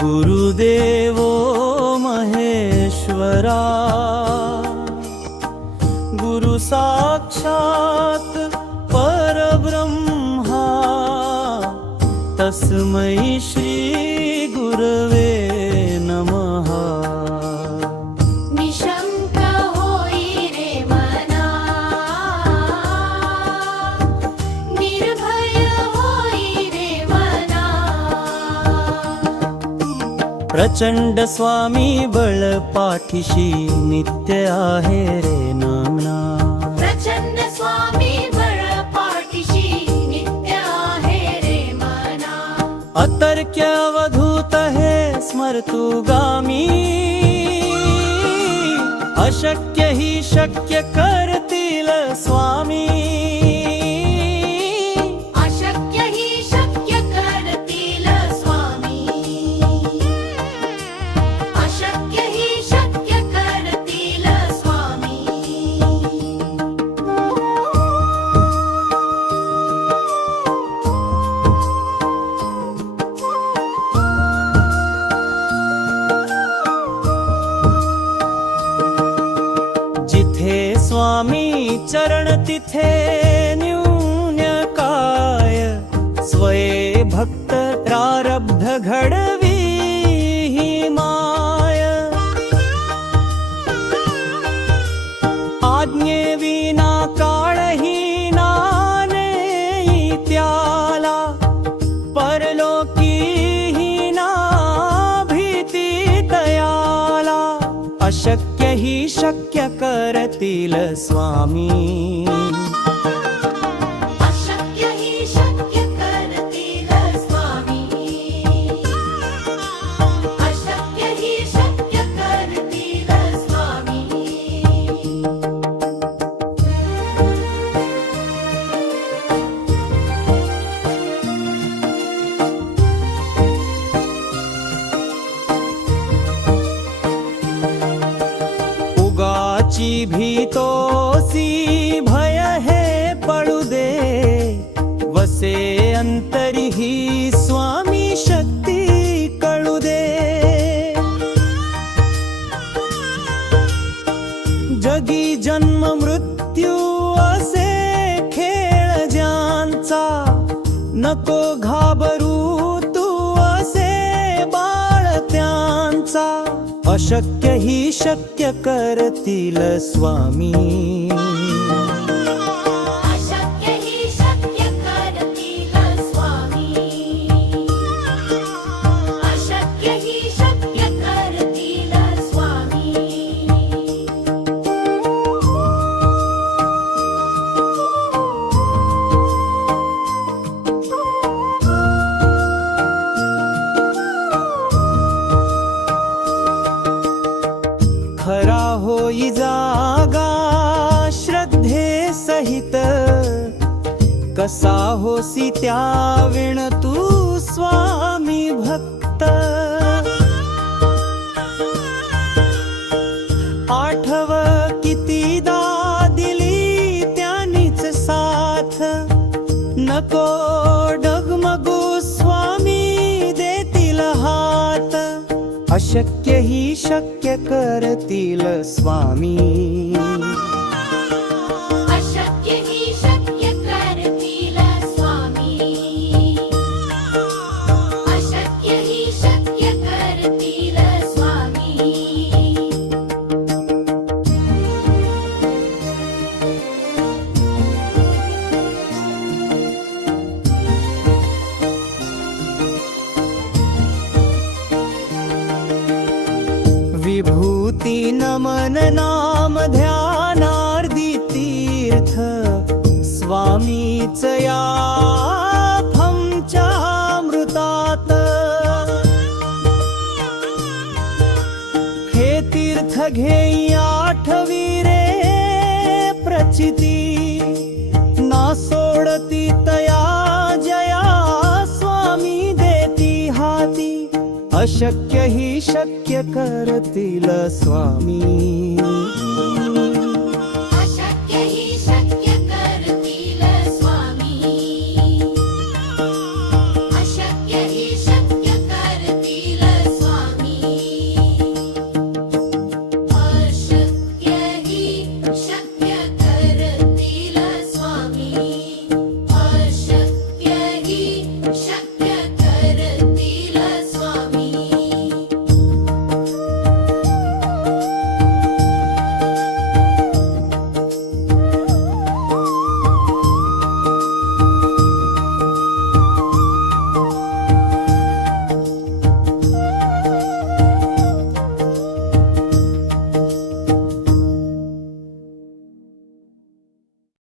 गुरुदेवो महेश्वरा गुरु साक्षात् परब्रह्मा तस्मै श्री गुरवे नमः। निशंक होई रे मना, निर्भय होई रे मना। प्रचंड स्वामी बळ पाठीशी नित्य आहे रे नामना। प्रचंड स्वामी बळ पाठीशी नित्य आहे रे मना। अतर्क्य अवधूत हे स्मर्तुगामी अशक्य ही शक्य करतील स्वामी। अशक्य ही शक्य करतील स्वामी। अशक्य ही शक्य करतील स्वामी। जिथे स्वामी चरण तिथे न्यून काय। स्वये भक्त प्रारब्ध घडवी ही माय। आज्ञे विना काळही नाने त्याला। परलोकी ही ना भीती तयाला। अशक्य ही शक्य करतील स्वामी। अशक्य ही शक्य करतील स्वामी। अशक्य ही शक्य करतील स्वामी। उगाची भीतोसी भय हे पडू दे। वसे अंतरी ही स्वामी शक्ती कळू दे। जगी जन्म मृत्यू असे खेळ ज्यांचा। नको घाबरू तू असे बाळ त्यांचा। अशक्य ही शक्य करतील स्वामी। अशक्य ही शक्य करतील स्वामी। अशक्य ही शक्य करतील स्वामी। खरा होई जागा श्रद्धे सहित। कसा होसी त्या विण तू स्वामी भक्त। आठव कितीदा दिली त्यांनीच साथ। नको डगमगू स्वामी देतील हात। अशक्य ही शक्य करतील स्वामी। अशक्य ही शक्य करतील स्वामी। अशक्य ही शक्य करतील स्वामी। विभूती नमन नाम ध्यानार्दी तीर्थ। स्वामीच या फमच्या अमृतात। हे तीर्थ घेई आठवी रे प्रचिती। ना सोडती तया जया स्वामी देती हाती। अशक्य ही शक्य करतील स्वामी।